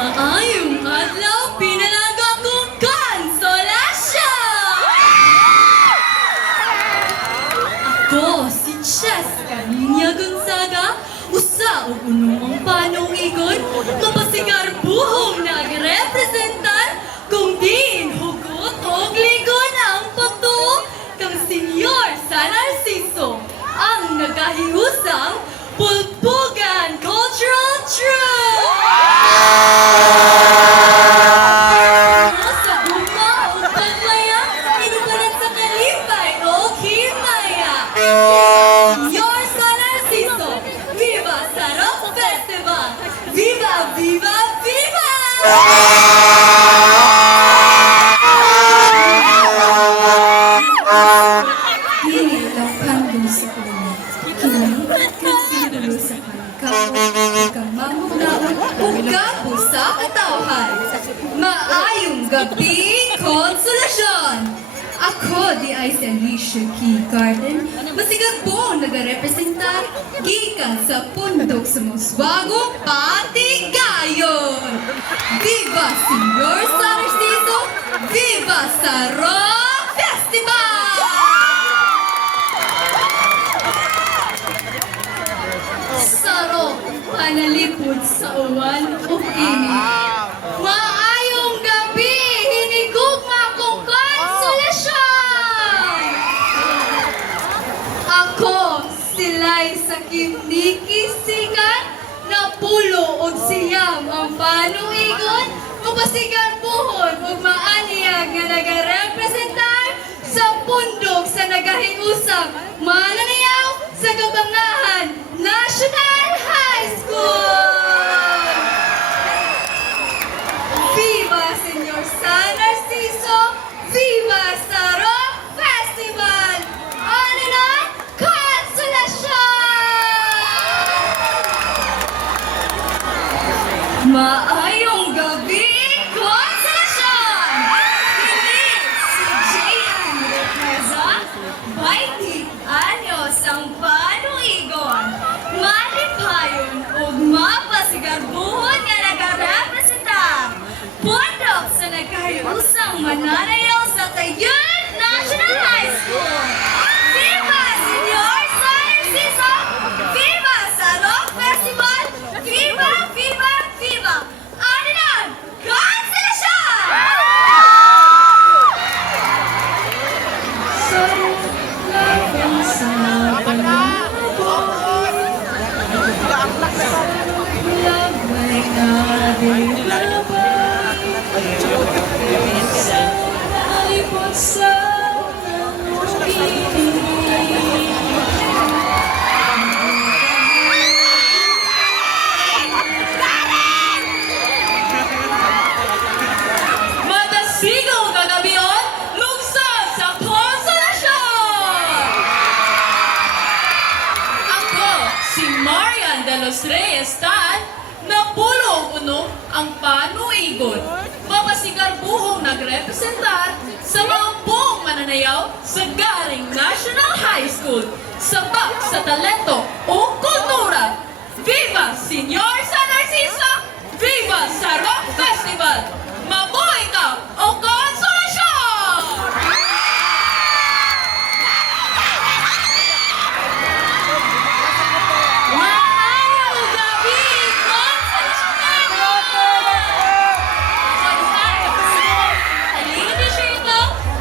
Maayong adlaw, pinalago akong konsolasyon! Ako si Cheska Niña Gonzaga, usa o unong panungigon, mapasigar buhong nagrepresentar, kung diin hugot o gligon ang pagtuo, kang Senyor San Narciso, ang nagahihusang Pulpugan Cultural Troupe! Sa guma o pagmaya, inupanan sa kalipay o himaya. Senyor San Narciso, Viva sa Rock Festival! Viva, viva, viva! Dili lang handong sa ulo, kinalipat ka sinulo sa kalikaw, kamamulaon, ugapo sa katawhan. Maayong gabi, konsolasyon! Ako di ay si Alicia Key Garden, masigat po nagarepresentar, gikan sa pundok sa Moswago, Patigayon! Viva Senyor San Narciso! Viva sa Rock Festival! Sarok, panalipod sa uwan o init. Maayong gabi, hinigugma kong konsolasyon! Ako, sila'y sa kimnikisikan, na pulo o siyam ang panuigon, mapasigar buhon o maaniyag nga nagarepresentar sa pundok sa nagahiusang mananayaw sa Kabangahan National High School! Viva Senyor San Narciso! Viva sa Rock Festival! Ano na? Konsolasyon! Maayong gabi, konsolasyon! Hindi si J.N. Represa, 20 anyos ang panuigon. Malipayon o mapasigarbuhon nga nagarepresentar. Pundok sa nagkahiusang mananayaw sa Tayon National High School. Viva Senyor San Narciso! Viva sa Rock Festival! Viva, viva, viva! Arinan, konsolasyon! Madasigaw kagabion, lungsod sa konsolasyon! Ako, si Marian de los Reyes Tan, na pulo-uno ang panuigon. Mapasigar buhong nagrepresentar sa mga buong mananayaw sa galing National High School. Sabak sa talento o kultura. Viva Senyor San Narciso! Viva sa Rock Festival! Mabuhay ka o konsolasyon! Maayong gabi, konsolasyon! Halina siya ito,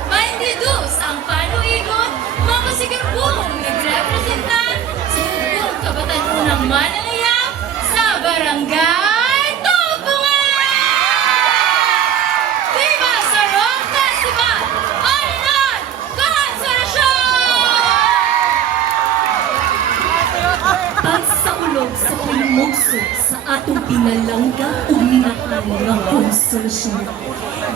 22 ang panuigon, mapasigar buong nagrepresentan sa buong kabatanunan mananayaw sa Barangay Tugungan! Viva sa Rock Festival! Arinan, konsolasyon! Pagsaulog sa pulmugso sa atong pinalangga ug minahal nga konsolasyon.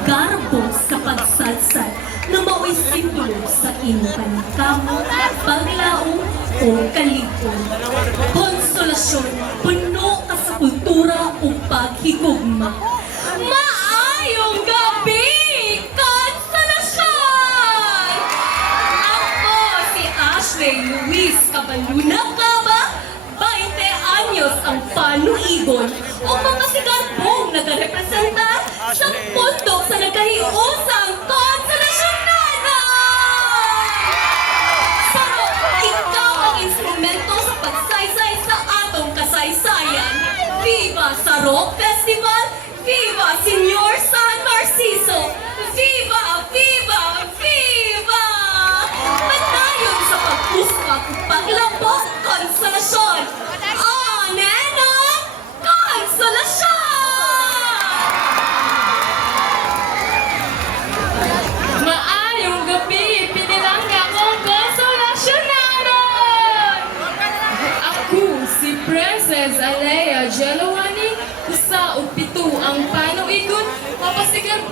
Garbo sa pagsadsad na mao'y simbolo sa inyong kamo, paglaong o kaligong. Konsolasyon, puno ka sa kultura o paghigugma. Maayong gabi, konsolasyon! Ako si Ashley Luis Cabaluna Caba, 20 anyos ang panuigon o mga sigarbong nagarepresenta Rock Festival, Viva Senior San Narciso! Viva! Viva! Viva! Panayon sa pagpuspag ug paglabok konsolasyon! Oh, neno! Konsolasyon! Maayong gabi, pinilangga kong konsolasyonaron! Ako si Princess Alea Jelawani, usa o pito ang panuigon, mapasigar